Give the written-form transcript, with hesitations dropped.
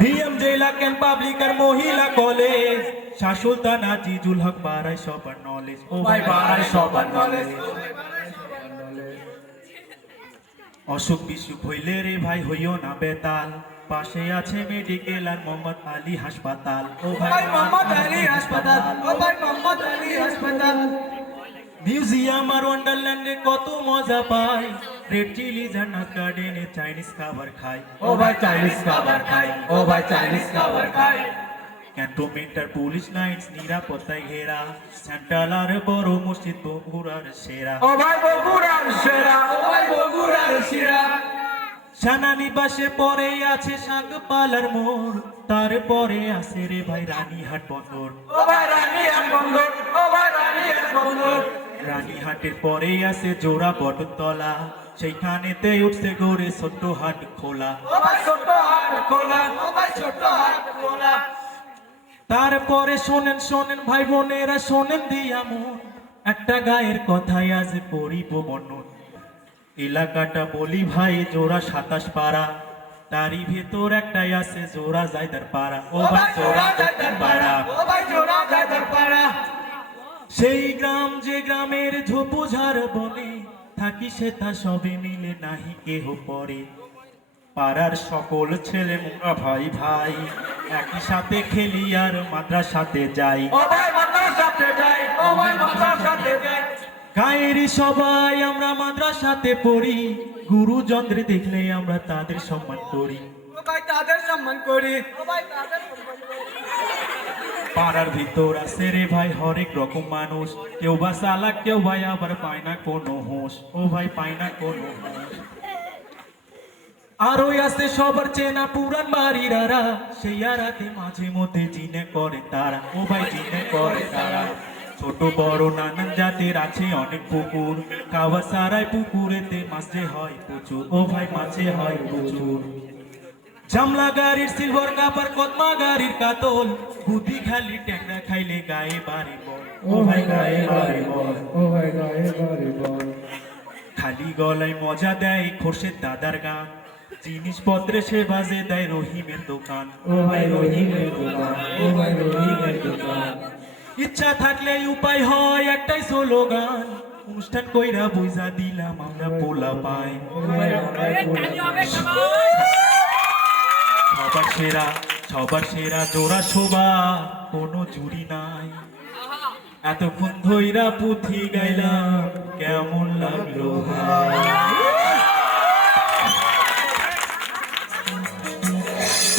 VM জেলা camp public আর মহিলা college শাসুলতানা জিজুল হক বাড়াই সবার নলেজ ও ভাই বাড়াই সবার নলেজ অসুখ বিসুখ হইলে রে ভাই হইও না বেতাল পাশে আছে মেডিকেল আর মোহাম্মদ আলী হাসপাতাল ও ভাই মোহাম্মদ আলী হাসপাতাল ও ভাই মোহাম্মদ আলী হাসপাতাল মিউজিয়াম আর ওয়ান্ডারল্যান্ডে কত মজা পাই রেড চিলি জান্নাত গার্ডেনে চাইনিজ খাবার খাই ও ভাই চাইনিজ খাবার খাই ও ভাই চাইনিজ খাবার খাই ক্যান্টনমেন্ট আর পুলিশ লাইন্স নিরাপত্তায় ঘেরা সেন্ট্রাল আর বড় মসজিদ বগুড়ার সেরা ও ভাই বগুড়ার সেরা ও ভাই বগুড়ার সেরা সেনানিবাসে পরে আছে শাকপালার মোড় তারপরে আছে রে ভাই রানীহাট বন্দর ও ভাই রানীহাট বন্দর ও ভাই রানীহাট বন্দর রানীহাটের পরে আছে জোড়া বটতলা সেইখানেতে উঠছে গড়ে ছোট্ট হাট খোলা ও ভাই ছোট্ট হাট খোলা ও ভাই ছোট্ট হাট খোলা তারপরে শোনেন শোনেন ভাই বোনেরা শোনেন দিয়া মন একটা গায়ের কথাই আজ পড়িব বর্ণন এলাকাটা বলি ভাই জোড়া 27 পাড়া তারই ভেতর একটাই আছে জোড়া জায়দার পাড়া ও ভাই জোড়া জায়দার পাড়া ও ভাই জোড়া জায়দার পাড়া সেই গ্রাম যে গ্রামের ঝোপঝাড় বনে থাকি সে তা সবে মিলে নাহি কেহ পরে পাড়ার সকল ছেলে মোরা ভাই ভাই একই সাথে খেলি আর মাদ্রাসাতে যাই ও ভাই মাদ্রাসাতে যাই ও ভাই মাদ্রাসাতে যাই গায়েরই সবাই আমরা মাদ্রাসাতে পড়ি গুরুজনদের দেখলে আমরা তাদের সম্মান করি ও ভাই তাদের সম্মান করি ও ভাই তাদের সম্মান করি পাড়ার ভিতর আছে রে ভাই হরেক রকম মানুষ কেউ বা চালাক কেউ ভাই আবার পায় না কোনো হুঁশ ও ভাই পায় না কোনো হুঁশ আর ওই আছে সবার চেনা পুরান বাড়িরারা সেই আরাতে মাঝে মধ্যে জিনে করে তারা ও ভাই জিনে করে তারা ছোট বড় নানান জাতের আছে অনেক পুকুর খাওয়া সারাই পুকুরেতে মাছে হয় প্রচুর ও ভাই মাছে হয় প্রচুর জামলা গাড়ির সিলভার কাপার কদমা গাড়ির কাতল বুদ্ধি খালি ট্যাংরা খাইলে গায়ে বাড়ি বল ও ভাই গায়ে বাড়ি বল ও ভাই গায়ে বাড়ি বল খালি গলায় মজা দেয় খোরশেদ দাদার গান জিনিসপত্রে সে বাজে দেয় রহিমের দোকান ও ভাই রহিমের দোকান ও ভাই রহিমের দোকান ইচ্ছা থাকলে উপায় হয় একটাই স্লোগান অনুষ্ঠান কইরা বুঝা দিলাম আমরা পোলা পাই সবার সেরা জোড়া শোভা কোনো জুড়ি নাই এতক্ষণ ধইরা পুথি গাইলাম কেমন লাগলো ভাই।